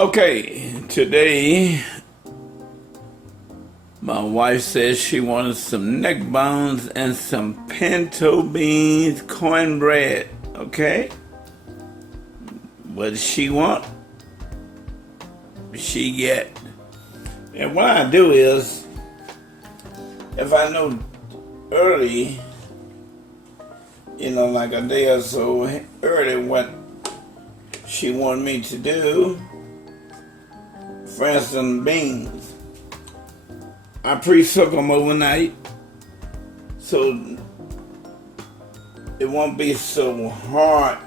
Okay, today my wife says she wanted some neck bones and some pinto beans cornbread. Okay? What does she want? She get. And what I do is, if I know early, like a day or so early what she wanted me to do, for instance, beans, I pre-soak them overnight so it won't be so hard.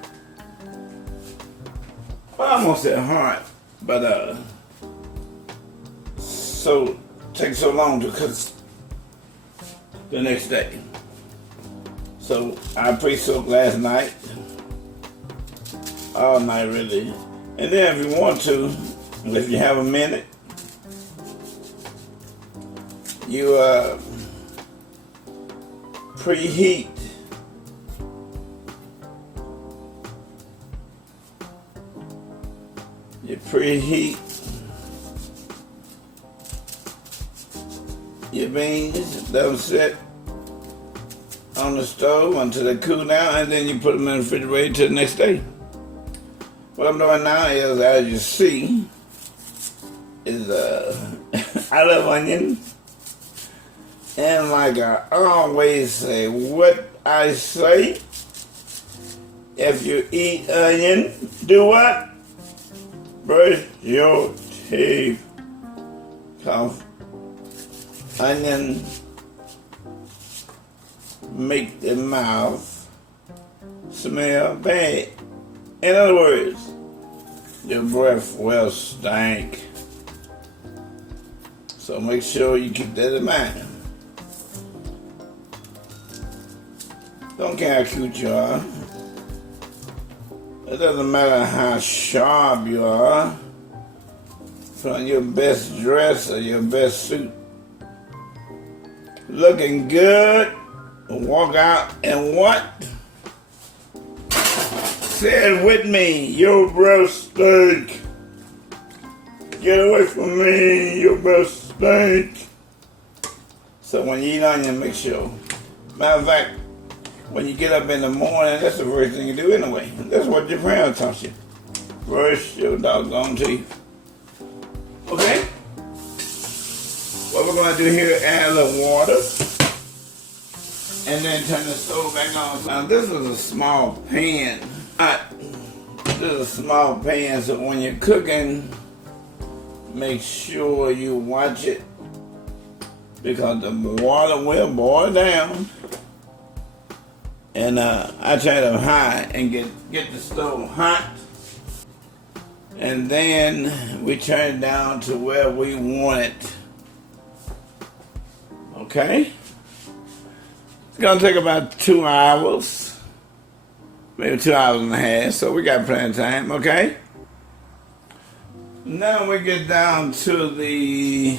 Well, I won't say hard, but so take so long to cook the next day. So I pre-soaked last night, all night really. And then if you want to, if you have a minute, you preheat your beans, let them sit on the stove until they cool down, and then you put them in the refrigerator till the next day. What I'm doing now is, as you see, is I love onions, and like I always say, what I say, if you eat onion, do what? Brush your teeth. Cause onion make the mouth smell bad. In other words, your breath will stink. So make sure you keep that in mind. Don't care how cute you are. It doesn't matter how sharp you are. From your best dress or your best suit, looking good, walk out and what? Say it with me, your breath stink. Get away from me, your breath stink. So when you eat onion, make sure. Matter of fact, when you get up in the morning, that's the first thing you do anyway. That's what your parents taught you. Brush your doggone teeth. Okay? What we're going to do here is add a little water and then turn the stove back on. Now this is a small pan. This is a small pan, so when you're cooking, make sure you watch it because the water will boil down. And I turn it high and get the stove hot. And then we turn it down to where we want it. Okay? It's gonna take about 2 hours, maybe 2 hours and a half, so we got plenty of time, okay? Now we get down to the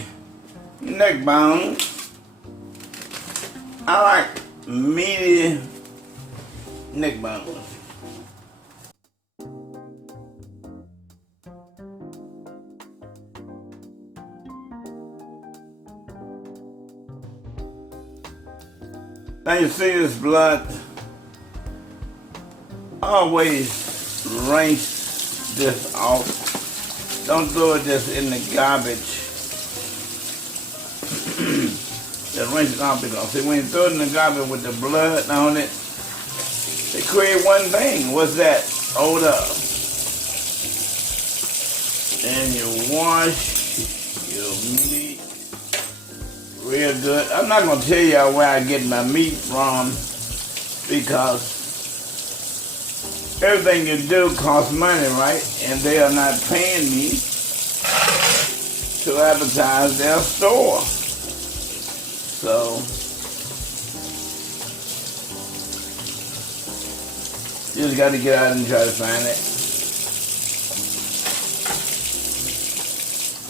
neck bone. I like meaty neck bone. Now you see this blood, always rinse this off. Don't throw it just in the garbage. Just rinse it off because see, when you throw it in the garbage with the blood on it, it create one thing. What's that? Odor. And you wash your meat real good. I'm not going to tell y'all where I get my meat from because everything you do costs money, right? And they are not paying me to advertise their store. So you just got to get out and try to find it.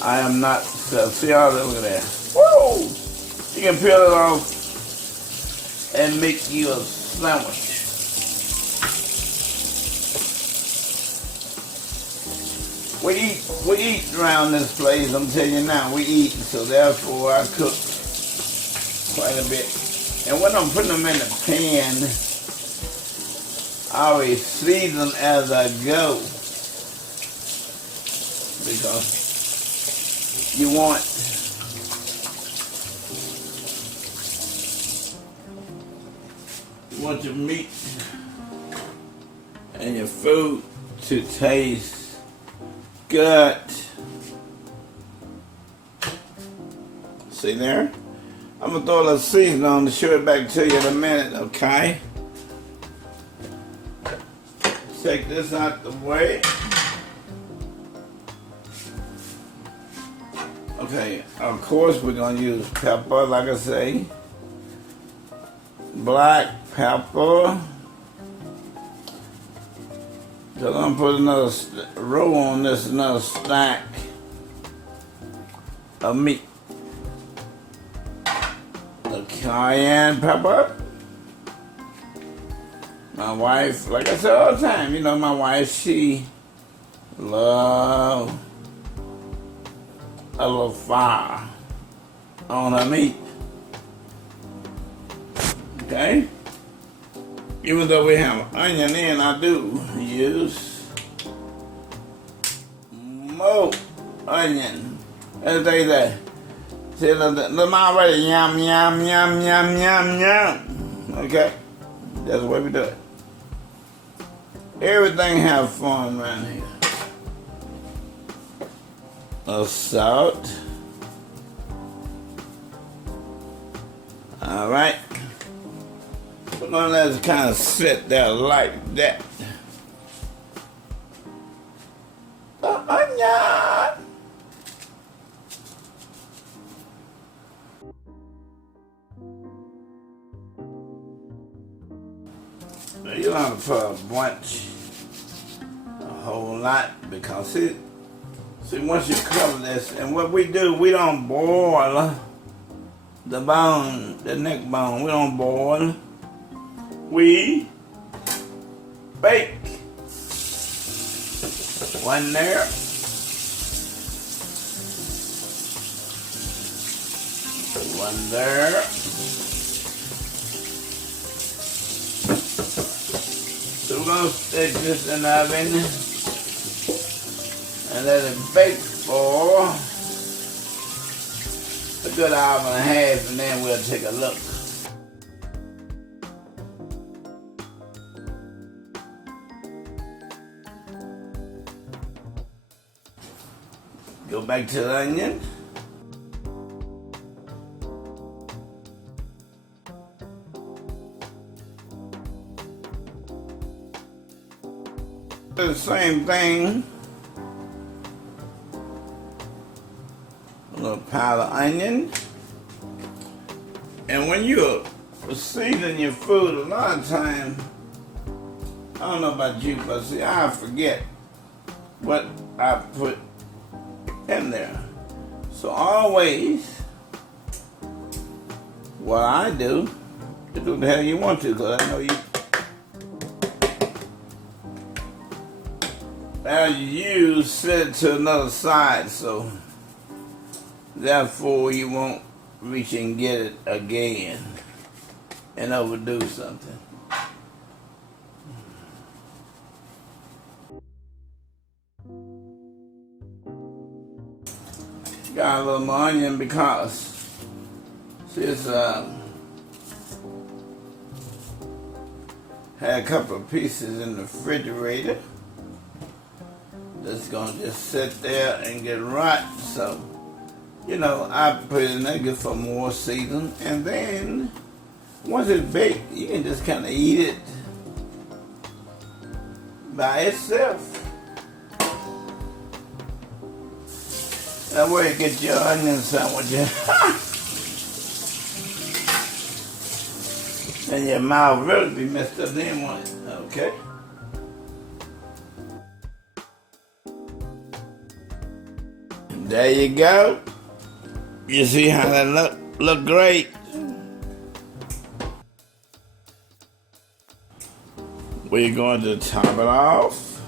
I am not, see all that, look at that. Whoa! You can peel it off and make you a sandwich. We eat around this place, I'm telling you now, we eat, so therefore I cook quite a bit. And when I'm putting them in the pan, I always season them as I go. Because you want your meat and your food to taste good. See there? I'm gonna throw a little seasoning on to show it back to you in a minute, okay? Take this out the way. Okay, of course we're gonna use pepper, like I say. Black pepper. So I'm gonna put another row on this, another stack of meat. The cayenne pepper. My wife, like I said all the time, you know, my wife, she loves a little fire on her meat. Okay? Even though we have onion in, I do use more onion. Let's say that. See, the mouth already yum, yum, yum, yum, yum, yum. Okay? That's the way we do it. Everything have fun around here. A salt. All right. We're gonna let it kind of sit there like that. The onion. You don't have to put a bunch, a whole lot, because see, once you cover this, and what we do, we don't boil the bone, the neck bone. We don't boil. We bake. One there. One there. So we're going to stick this in the oven and let it bake for a good hour and a half, and then we'll take a look. Go back to the onion. The same thing. A little pile of onion. And when you season your food, a lot of times, I don't know about you, but see, I forget what I put in there. So always, what I do, you do the hell you want to, because I know you, as you use, set it to another side, so therefore you won't reach and get it again and overdo something. Got a little more onion because it's had a couple of pieces in the refrigerator. That's gonna just sit there and get rotten. So, you know, I put it in there, get some more season, and then once it's baked, you can just kind of eat it by itself. That way you get your onion sandwich and your mouth really be messed up then, won't it? Okay. There you go. You see how that look great? We're going to top it off.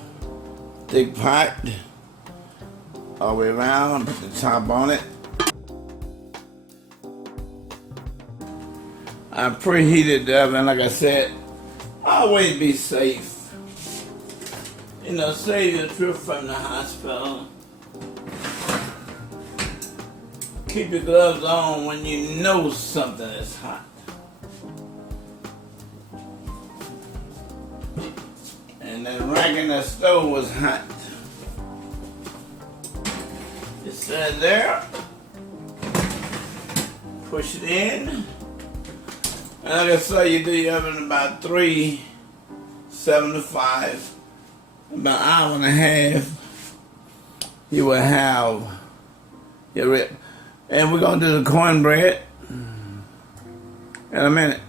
Thick pot. all the way around, put the top on it. I preheated the oven, like I said. Always be safe. You know, save your trip from the hospital. Keep your gloves on when you know something is hot. And that rack in the stove was hot. It sat there. Push it in. And like I say, you do your oven about 375. About an hour and a half, you will have your rib. And we're going to do the cornbread in a minute.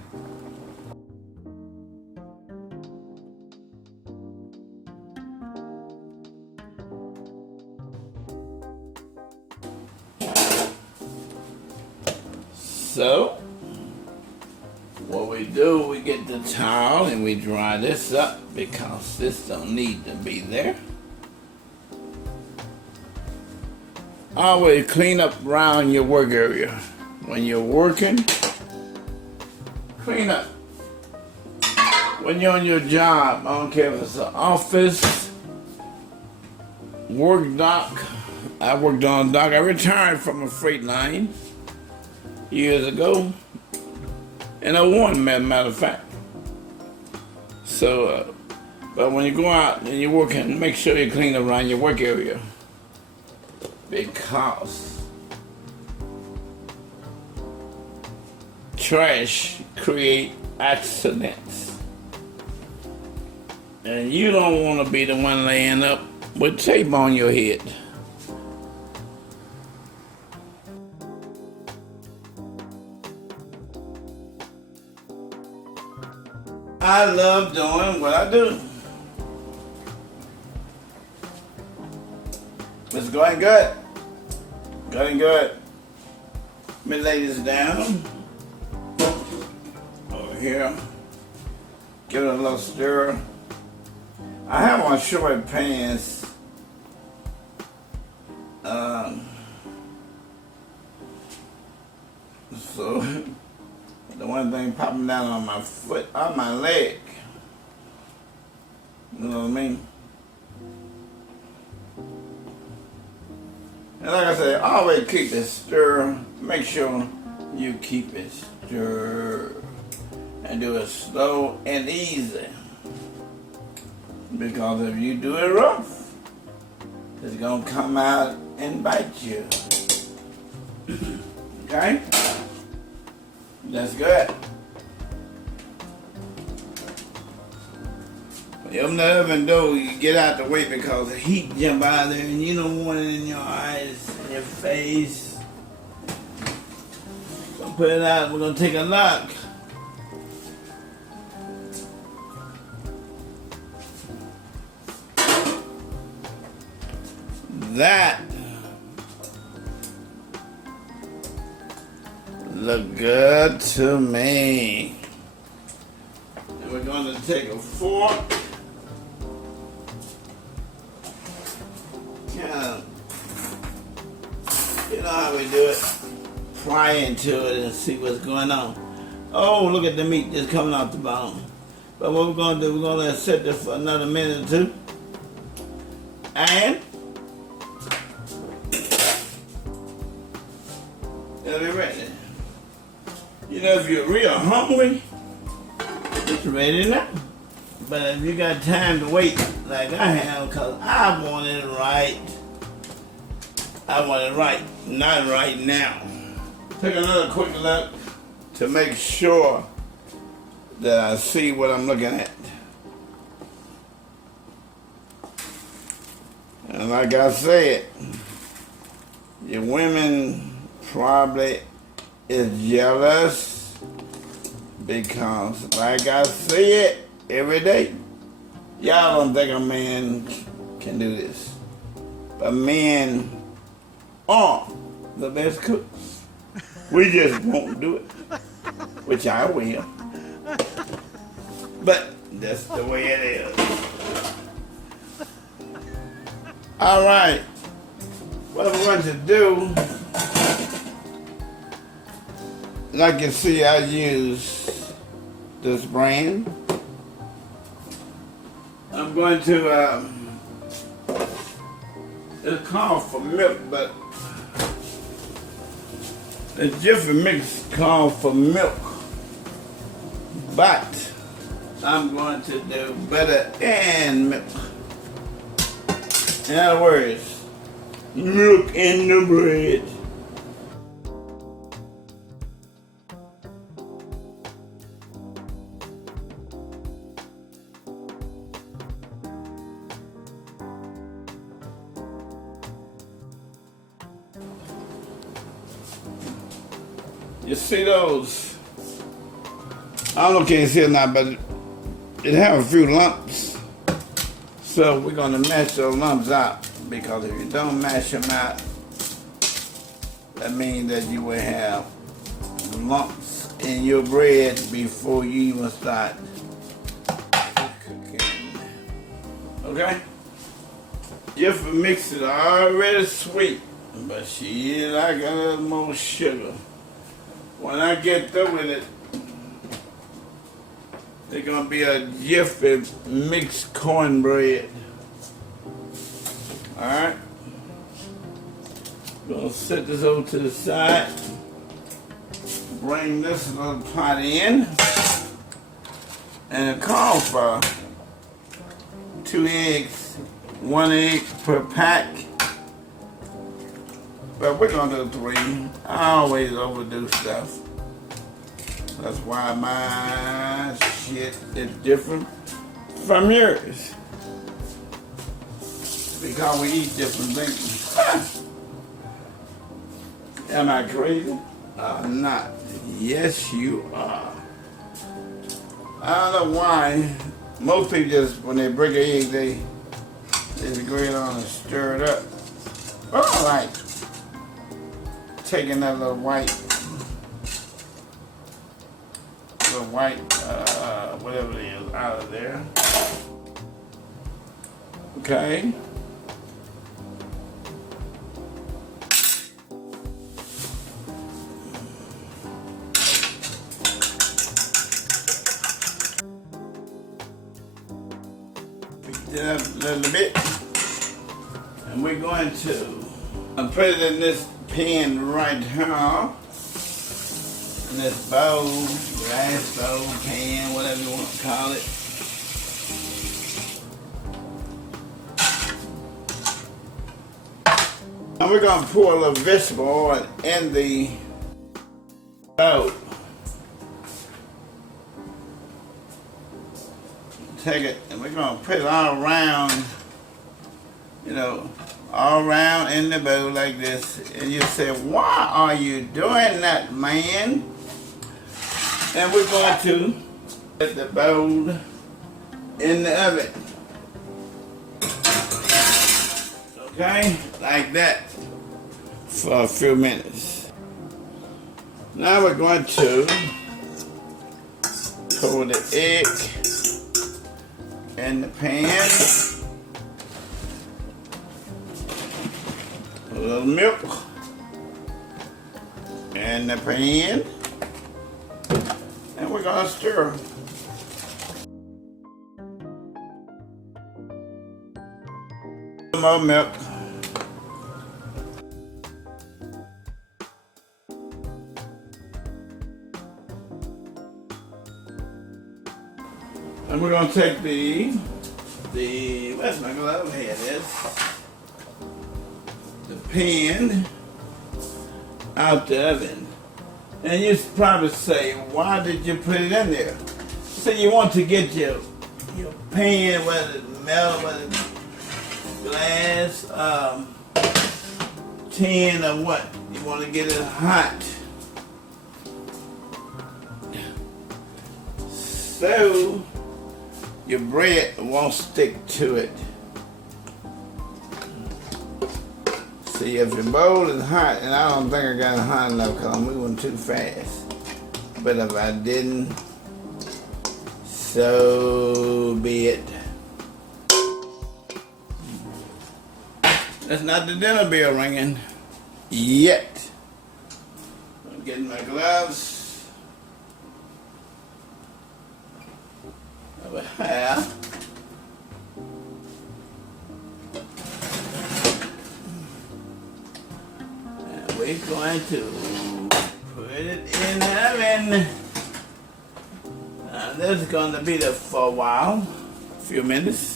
So, what we do, we get the towel and we dry this up because this don't need to be there. Always clean up around your work area. When you're working, clean up. When you're on your job, I don't care if it's an office, work dock. I worked on a dock. I retired from a freight line years ago. And I won, matter of fact. So, but when you go out and you're working, make sure you clean around your work area. Because trash create accidents. And you don't want to be the one laying up with tape on your head. I love doing what I do. It's going good. Going good. Let me lay this down. Over here. Give it a little stir. I have on short pants. So the one thing popping down on my foot, on my leg. You know what I mean? And like I said, always keep it stir. Make sure you keep it stir. And do it slow and easy. Because if you do it rough, it's gonna come out and bite you. Okay? That's good. When you open the oven door, you get out the way because the heat jump out there and you don't want it in your eyes, in your face. So put it out, we're gonna take a look. That look good to me. And we're going to take a fork. You know how we do it. Pry into it and see what's going on. Oh, look at the meat just coming off the bone. But what we're going to do, we're going to let it sit there for another minute or two. And it'll be ready. You know, if you're real hungry, it's ready now. But if you got time to wait, like I have, because I want it right. I want it right, not right now. Take another quick look to make sure that I see what I'm looking at. And like I said, your women probably is jealous because, like I say it every day, y'all don't think a man can do this. But men are the best cooks. We just won't do it, which I will. But that's the way it is. All right. What I'm going to do, like you see, I use this brand. I'm going to, it's called for milk, but the Jiffy Mix called for milk. But I'm going to do butter and milk. In other words, milk in the bread. You see those? I don't know if you can see it or not, but it have a few lumps. So we're gonna mash those lumps out, because if you don't mash them out, that means that you will have lumps in your bread before you even start cooking. Okay? If the mix is already sweet, but shit, I got a little more sugar. When I get through with it, it's gonna be a Jiffy mixed cornbread. Alright? Gonna set this over to the side. Bring this little pot in. And it calls for 2 eggs, 1 egg per pack. But we're gonna do 3. I always overdo stuff. That's why my shit is different from yours. Because we eat different things. Am I crazy? Not. Yes, you are. I don't know why. Most people just, when they break an egg, they just go ahead on and stir it up. But I like taking that little white, whatever it is, out of there. Okay. Pick it up a little bit, and we're going to put it in this pan right here. In this bowl, glass bowl, pan, whatever you want to call it. And we're going to pour a little vegetable oil in the bowl. Take it, and we're going to put it all around, you know, all around in the bowl like this. And you say, why are you doing that, man? And we're going to put the bowl in the oven. Okay? Like that for a few minutes. Now we're going to pour the egg in the pan. A little milk in the pan. And we're gonna stir. Some more milk. And we're gonna take the where's my glove? Here it is. The pan out the oven. And you probably say, why did you put it in there? So you want to get your pan, whether it's metal, whether it's glass, tin, or what. You want to get it hot. So your bread won't stick to it. See, if your bowl is hot, and I don't think I got it hot enough because I'm moving too fast. But if I didn't, so be it. That's not the dinner bell ringing yet. I'm getting my gloves over here. And we're going to put it in the oven. This is going to be there for a while, a few minutes.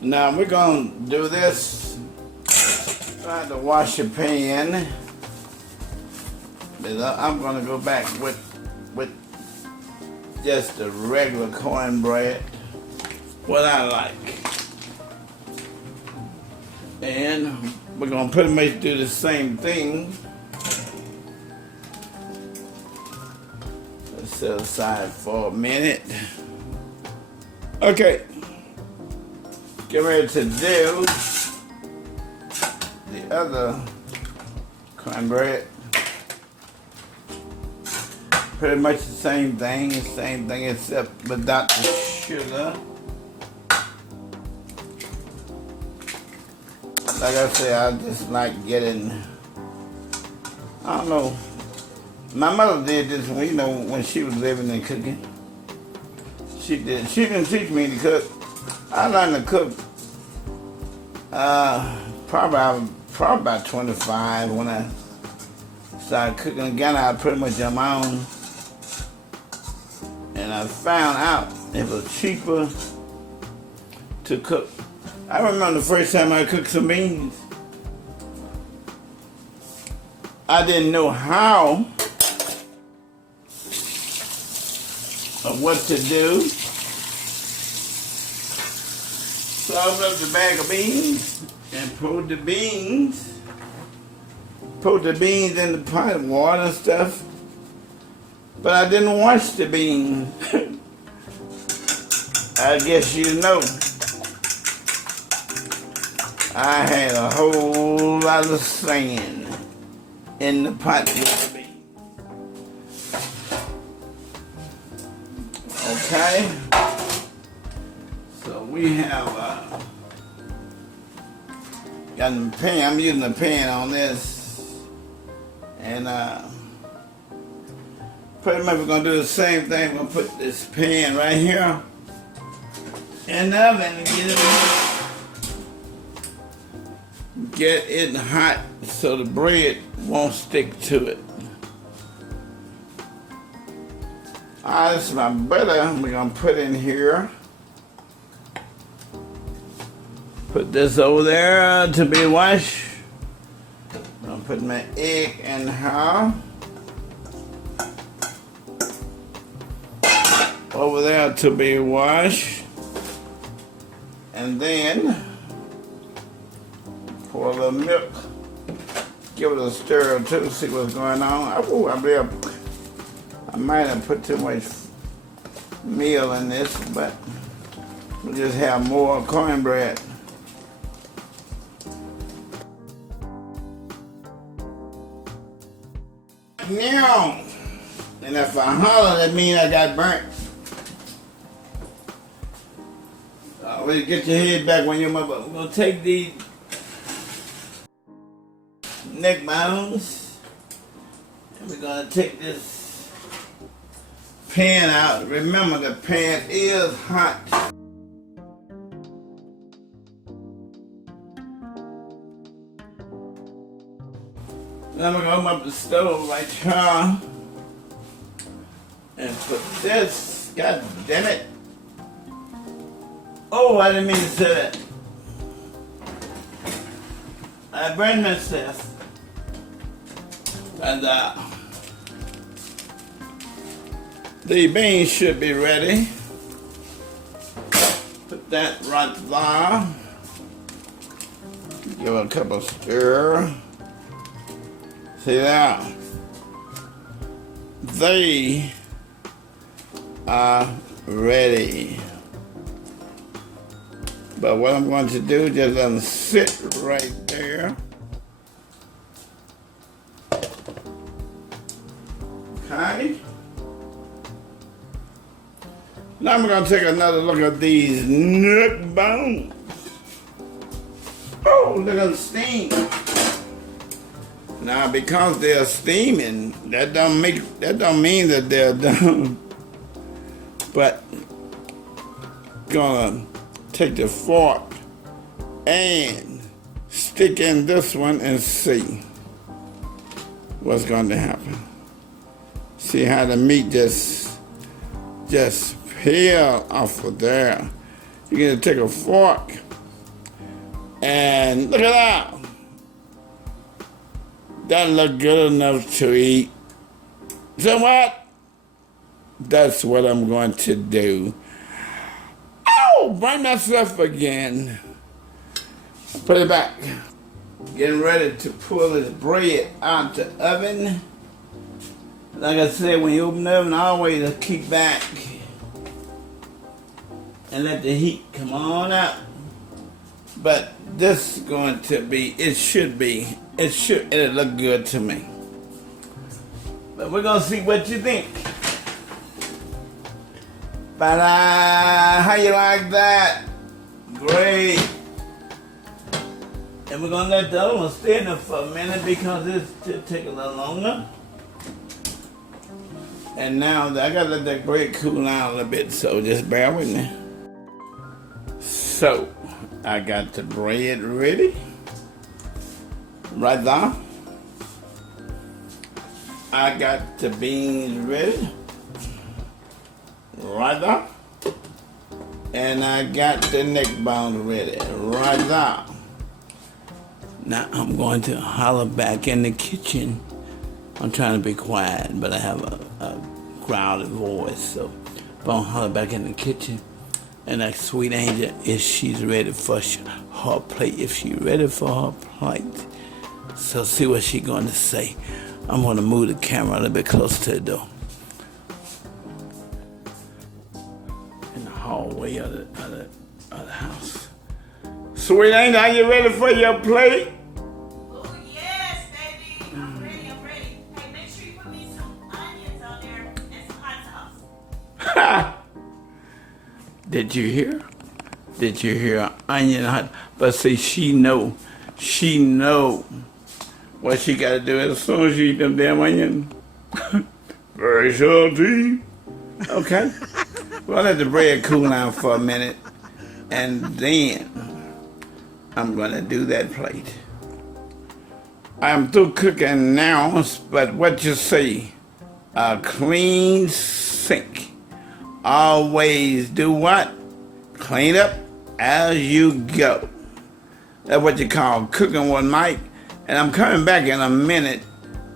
Now we're going to do this. Try to wash your pan. But I'm going to go back with just the regular cornbread, what I like. And we're going to pretty much do the same thing. Let's set aside for a minute. Okay. Get ready to do the other cornbread. Pretty much the same thing except without the sugar. Like I said, I just like getting, I don't know. My mother did this when she was living and cooking. She did. She didn't teach me to cook. I learned to cook probably about 25 when I started cooking again. I was pretty much on my own. And I found out it was cheaper to cook. I remember the first time I cooked some beans. I didn't know how or what to do. So I opened up the bag of beans and put the beans in the pot of water and stuff. But I didn't wash the beans. I guess you know. I had a whole lot of sand in the pot with the beans. Okay. So we have got the pan. I'm using a pan on this, and pretty much we're gonna do the same thing. We're gonna put this pan right here in the oven and get it hot so the bread won't stick to it. Alright, this is my butter. We're gonna put in here. Put this over there to be washed. I'm gonna put my egg in here. Over there to be washed. And then pour a little milk. Give it a stir too, see what's going on. Ooh, I might have put too much meal in this, but we'll just have more cornbread. Now, and if I holler, that means I got burnt. Well, get your head back when you're mother. We're gonna take these neck bones, and we're gonna take this pan out. Remember, the pan is hot. Then we're gonna open up the stove right here and put this. God damn it! Oh, I didn't mean to say that. I burned myself. And the beans should be ready. Put that right there. Give it a couple stir. See that? They are ready. But what I'm going to do, just let them sit right there. Okay. Now I'm going to take another look at these neck bones. look at the steam. Now, because they're steaming, that don't mean that they're done. But gonna take the fork and stick in this one and see what's going to happen. See how the meat just peel off of there. You're gonna take a fork and look at that. That look good enough to eat. So what? That's what I'm going to do. Oh, burn myself again. Put it back. Getting ready to pull this bread out the oven. Like I said, when you open the oven, always keep back and let the heat come on up. But this is going to be, it'll look good to me. But we're gonna see what you think. But how you like that? Great. And we're gonna let the other one stay in there for a minute because it's to take a little longer. And now I gotta let that bread cool down a little bit, so just bear with me. So I got the bread ready. Right there. I got the beans ready. Right there. And I got the neck bones ready. Right there. Now I'm going to holler back in the kitchen. I'm trying to be quiet, but I have a growly voice, so I'm gonna holler back in the kitchen. And that sweet angel, if she's ready for her plate, if she's ready for her plate. So see what she's going to say. I'm going to move the camera a little bit closer to the door. In the hallway of the house. Sweet angel, are you ready for your plate? Oh, yes, baby. I'm ready. Hey, make sure you put me some onions on there and some hot sauce. Did you hear? Did you hear onion hot? But see, she know what she got to do as soon as she eat them damn onions. Very salty. Okay. Well, let the bread cool down for a minute, and then I'm going to do that plate. I'm through cooking now, but what you see, a clean sink. Always do what? Clean up as you go. That's what you call cooking one night. And I'm coming back in a minute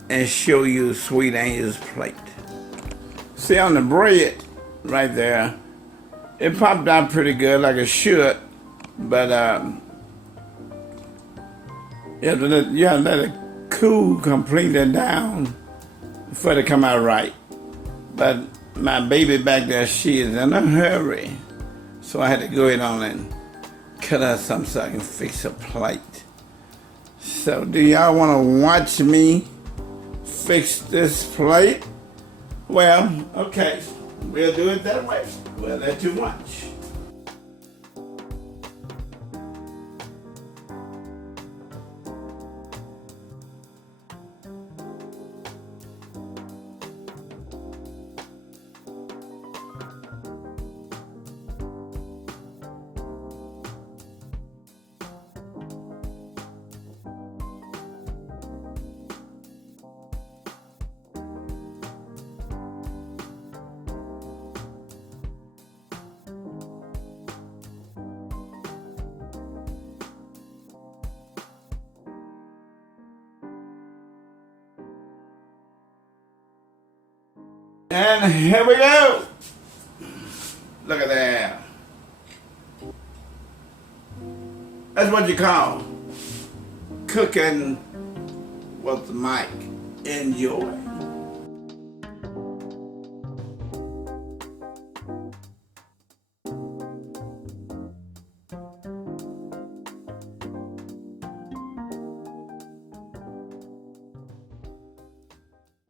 and show you Sweet Angel's plate. See on the bread right there, it popped out pretty good like it should, but you have to let it cool completely down for it to come out right. But my baby back there, she is in a hurry, so I had to go in on and cut her something so I can fix her plate. So do y'all want to watch me fix this plate? Well, okay, we'll do it that way. We'll let you watch. And here we go. Look at that. That's what you call cooking with the mic. Enjoy.